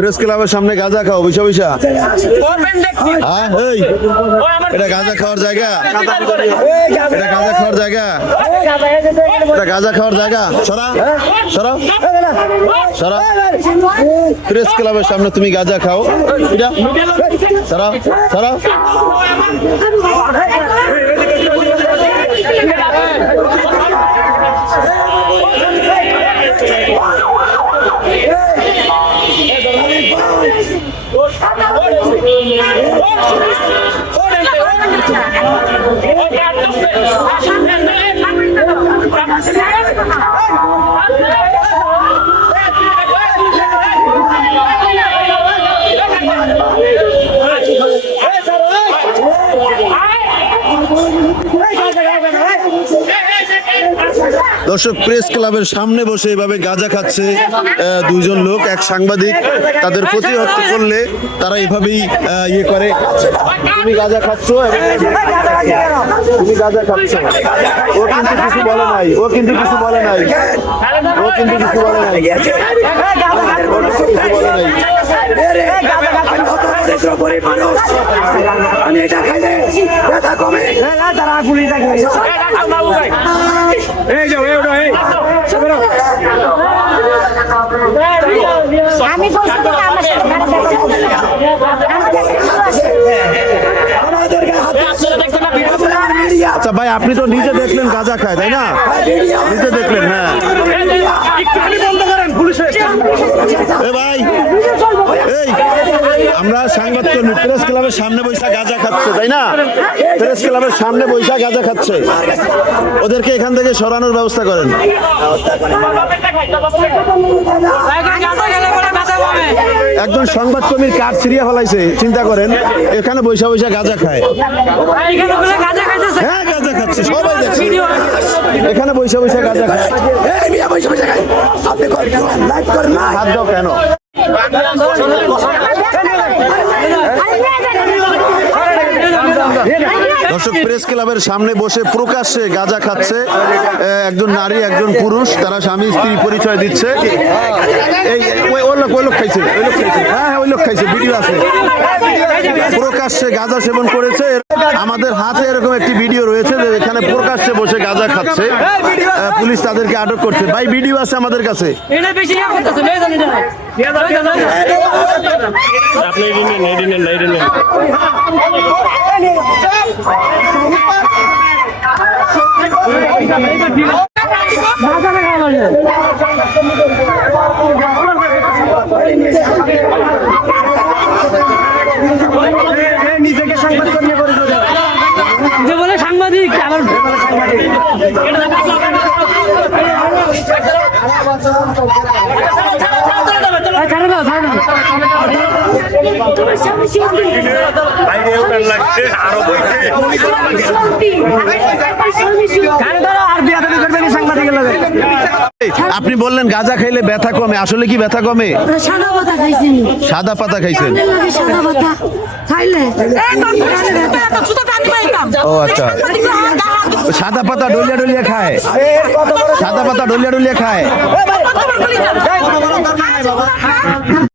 Press ক্লাবের সামনে গাঁজা খাও বৈশা বৈশা? হ্যাঁ, এই এটা গাঁজা খাওয়ার জায়গা? এটা গাঁজা খাওয়ার জায়গা? এটা গাঁজা খাওয়ার জায়গা? সরা সরা সরা। প্রেস ক্লাবের সামনে তুমি গাঁজা খাও? এটা সরা সরা। দর্শক, প্রেস ক্লাবের সামনে বসে এভাবে গাঁজা খাচ্ছে দুইজন লোক, এক সাংবাদিক। তাদের প্রতিহত করলে তারা এভাবেই ইয়ে করে। তুমি গাঁজা খাচ্ছ, তুমি গাঁজা খাচ্ছ, ও কিন্তু কিছু বলে নাই, ও কিন্তু কিছু বলে নাই, ও কিন্তু কিছু বলে নাই, কিছু বলে নাই। আচ্ছা ভাই, আপনি তো নিজে দেখলেন গাঁজা খায়, তাই না? নিজে দেখলেন? হ্যাঁ ভাই, এই আমরা সাংবাদিক প্রেস ক্লাবের সামনে বৈশা গাঁজা খাচ্ছে, তাই না? প্রেস ক্লাবের সামনে বৈশা গাঁজা খাচ্ছে, ওদেরকে এখান থেকে সরানোর ব্যবস্থা করেন। একজন সংবাদকর্মীর কার্ড ছিঁড়িয়ে ফেলাইছে, চিন্তা করেন, এখানে বৈশা বৈশা গাঁজা খায়। হ্যাঁ, গাঁজা খাচ্ছে, সবাই দেখছে, এখানে বৈশা বৈশা গাঁজা খায়। হাত দাও কেন? দর্শক, প্রেস ক্লাবের সামনে বসে প্রকাশ্যে গাঁজা খাচ্ছে একজন নারী, একজন পুরুষ, তারা স্বামী স্ত্রী পরিচয় দিচ্ছে। এই ওই লোক খাইছে, ওই লোক খাইছে, হ্যাঁ ওই লোক খাইছে, ভিডিও আছে। প্রকাশ্যে গাঁজা সেবন করেছে। আমাদের হাতে এরকম একটি ভিডিও রয়েছে যে এখানে প্রকাশ্যে বসে গাঁজা খাচ্ছে, পুলিশ তাদেরকে আটক করছে। ভাই, ভিডিও আছে আমাদের কাছে। নিজেকে সাংবাদিক বলে সাংবাদিক আবার আপনি বললেন গাঁজা খাইলে ব্যথা কমে, আসলে কি ব্যথা কমে? সাদা পাতা খাইছেন? ও আচ্ছা, সাদা পাতা ডলিয়া ডলিয়া খায়, সাদা পাতা ডলিয়া ডলিয়া খায়।